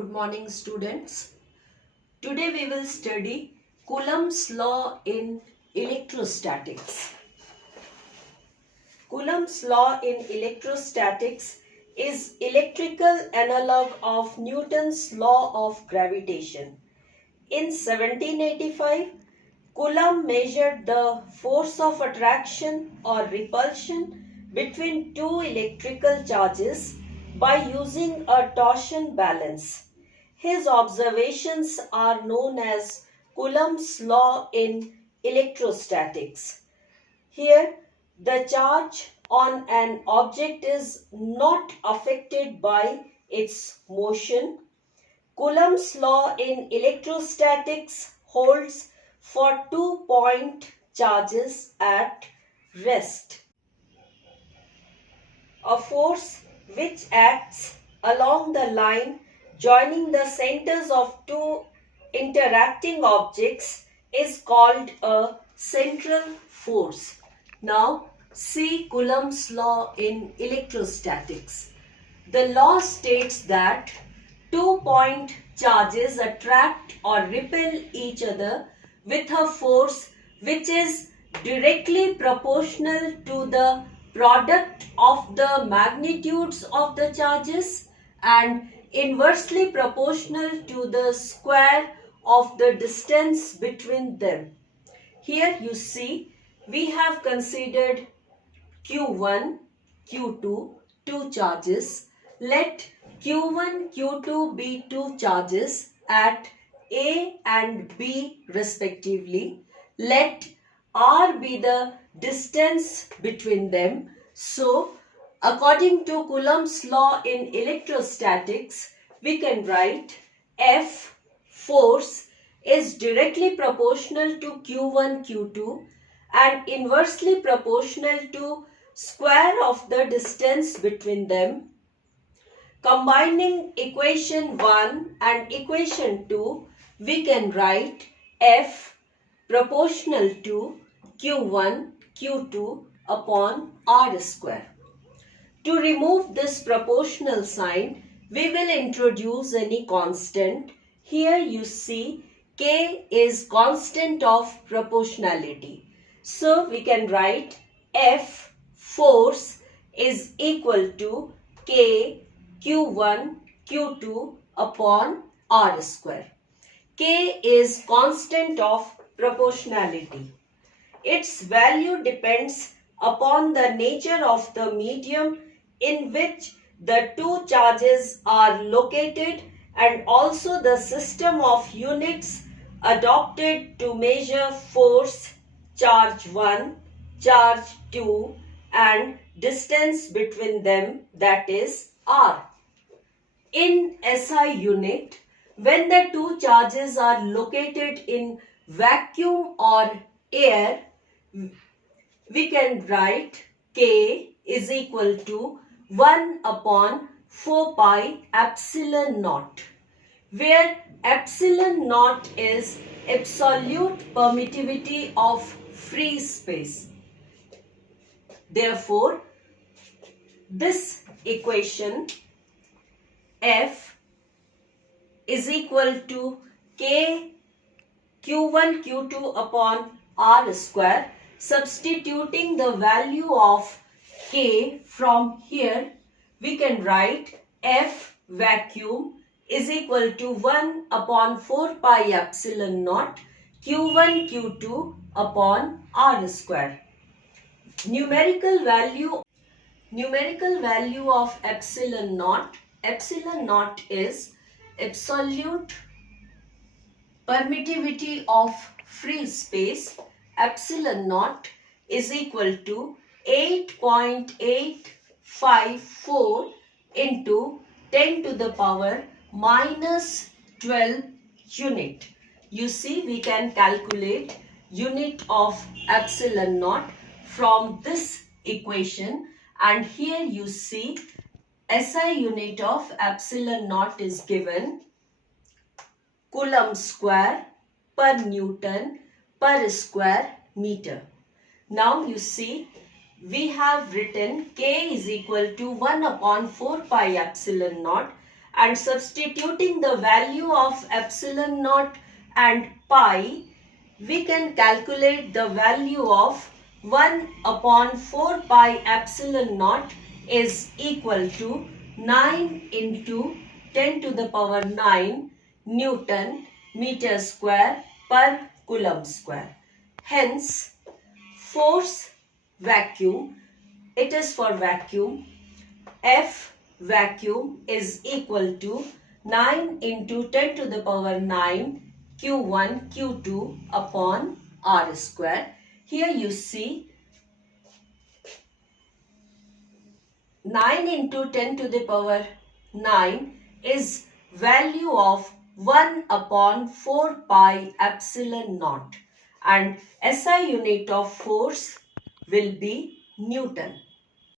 Good morning, students. Today we will study Coulomb's law in electrostatics. Coulomb's law in electrostatics is electrical analog of Newton's law of gravitation. In 1785, Coulomb measured the force of attraction or repulsion between two electrical charges by using a torsion balance. His observations are known as Coulomb's law in electrostatics. Here, the charge on an object is not affected by its motion. Coulomb's law in electrostatics holds for 2-point charges at rest. A force which acts along the line joining the centers of two interacting objects is called a central force. Now, see Coulomb's law in electrostatics. The law states that 2-point charges attract or repel each other with a force which is directly proportional to the product of the magnitudes of the charges and inversely proportional to the square of the distance between them. Here you see we have considered Q1, Q2, two charges. Let Q1, Q2 be two charges at A and B respectively. Let R be the distance between them. So, according to Coulomb's law in electrostatics, we can write F, force, is directly proportional to Q1, Q2 and inversely proportional to square of the distance between them. Combining equation 1 and equation 2, we can write F proportional to Q1, Q2 upon R square. To remove this proportional sign, we will introduce any constant. Here you see K is constant of proportionality. So we can write F force is equal to K Q1 Q2 upon R square. K is constant of proportionality. Its value depends upon the nature of the medium in which the two charges are located and also the system of units adopted to measure force, charge 1, charge 2 and distance between them, that is R. In SI unit, when the two charges are located in vacuum or air, we can write K is equal to 1 upon 4 pi epsilon naught, where epsilon naught is absolute permittivity of free space. Therefore, this equation F is equal to K Q1 Q2 upon R square. Substituting the value of K from here, we can write F vacuum is equal to 1 upon 4 pi epsilon naught Q1 Q2 upon R square. Numerical value of epsilon naught. Epsilon naught is absolute permittivity of free space. Epsilon naught is equal to 8.854 into 10 to the power minus 12 unit. You see, we can calculate unit of epsilon naught from this equation, and here you see SI unit of epsilon naught is given Coulomb square per Newton per square meter. Now you see we have written K is equal to 1 upon 4 pi epsilon naught and substituting the value of epsilon naught and pi, we can calculate the value of 1 upon 4 pi epsilon naught is equal to 9 into 10 to the power 9 Newton meter square per Coulomb square. Hence, force vacuum, it is for vacuum, F vacuum is equal to 9 into 10 to the power 9 Q1 Q2 upon R square. Here you see 9 into 10 to the power 9 is value of 1 upon 4 pi epsilon naught, and SI unit of force will be Newton.